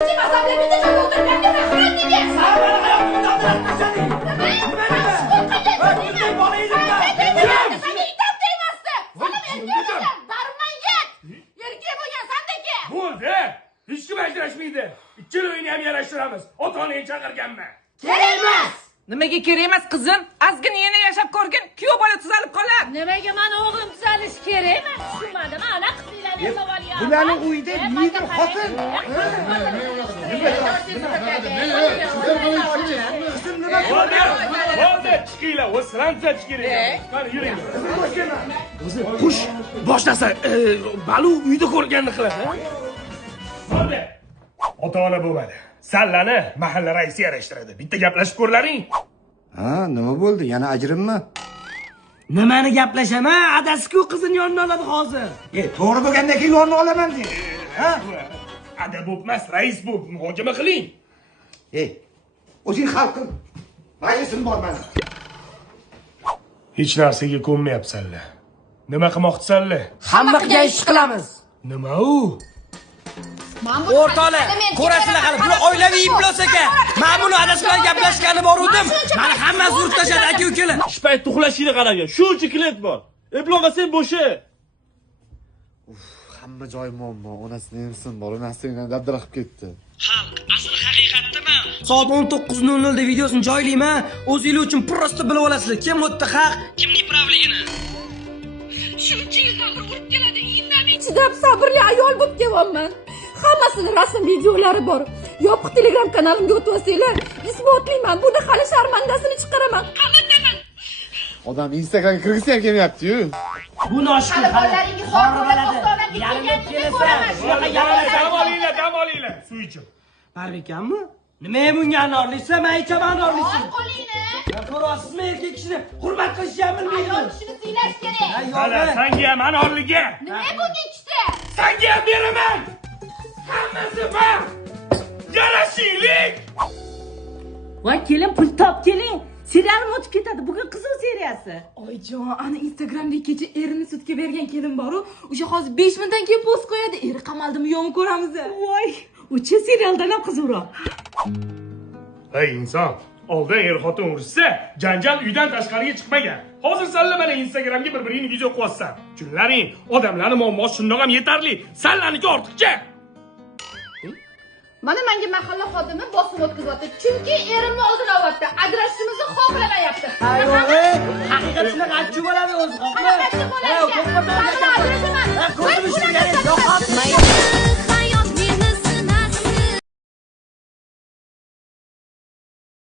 Hech kim ajrashmaydi. Ikkala o'yinni ham yarashtiramiz. Ota-onang chaqirganmi? Kerak emas. Nimaga kerak emas qizim? Ozgina yana yashab ko'rgin, kuyov bola tuzalib qolar. Nimaga meni o'g'lim tuzalishi kerak emas? Tushunmadim. Ana qizlarga savol ber. Bularning uyida lider xotin. Bo'ldi, chiqinglar. O siransa kerak. Qani yuring. O'zi qush boshlasa, balu uyda ko'rganini qiladi. Bo'ldi. Ota-ona bo'lmadi. Sallani mahalla raisi yarashtiradi. Bitta gaplashib ko'rlaring. Ha, nima bo'ldi? Yana ajrimmi? Nimani gaplashaman? Adasi-ku qizini yonina oladi hozir. To'g'ri bo'lgandan keyin yonina olaman dedi. Ha? Ada bo'lmas, rais bo'l, muhokama qiling. O'zing hal qil. Raising bor mana. Hech narsaga ko'nmayapsanlar. Nima qilmoqchisanlar? Hammaga ish qilamiz. Nima u? O'rtoqlar, ko'rasizlar hali bu oilaviy iblos ekan. Men buni adasi bilan gaplashgani bor edim. Mani hammasi urib tashladi aka-ukalar. Ish payti uxlashingni qaragin. Shuncha klient bor. Eplolmasang bo'shi. Hamma joy muammo. Onasini emsin, bolanasini dabdala qilib ketdi. Xalq, asl haqiqatdimi? Soat 19:00 da videosini joylayman. O'zingiz uchun prosta bilib olasizlar. Kim o'tdi haq, kimning pravligini. Shuncha yildan bir urib keladi. Indamay chidab sabrli ayol bo'lib kelyapman. Hammasini rasm videolari bor. Yopiq Telegram kanalimga o'tib olsanglar, isbotlayman. Buni hali sharmandasini chiqaraman. Qamandaman. Odam Instagramga kirgisi ham kelmayapti-yu. Bu noshkur bolalaringiz xorbaladi. Yalinib kelsa, shunaqa yalinib. Dam olinglar. Suv ichib. Barbekanmi? Nima bunga anorlisa, men ichaman anorlisa. Qo'lingni. Ko'rasizmi, erkak kishini hurmat qilishni ham bilmaydi. Ayol kishini siylash kerak. Hala, senga ham anorligi. Nima bunga ichdi? Senga ham beraman. Hammasi bor. Yarashinglik. Voy, kelin pul top keling. Serialmi o'tib ketadi. Bugun qiziq seriyasi. Oyjon, ana Instagramda kecha erini sudga bergan kelin bor-ku, o'sha hozir 5 minutdan keyin post qo'yadi. Eri qamaldimi, yo'qmi ko'ramiz. Voy, o'sha serialdan ham qizikroq. Ey inson, oldin er-xotin urushsa, janjal uydan tashqariga chiqmagan. Hozir salla mana Instagramga bir-biringni video qo'yasizlar. Kunlaring, odamlarning muammosi shundoq ham yetarli. Sallaniki ortiqcha. Mana menga mahalla xodimi bosim o'tkazyapti. Chunki erimni oldin olyapti. Ajrashishimizni xohlamayapti. Haqiqat shunaqa achchiq bo'ladi o'zi. Qanaqa bo'ladi? Ko'p Ajrashaman. ko'p. Yo'q,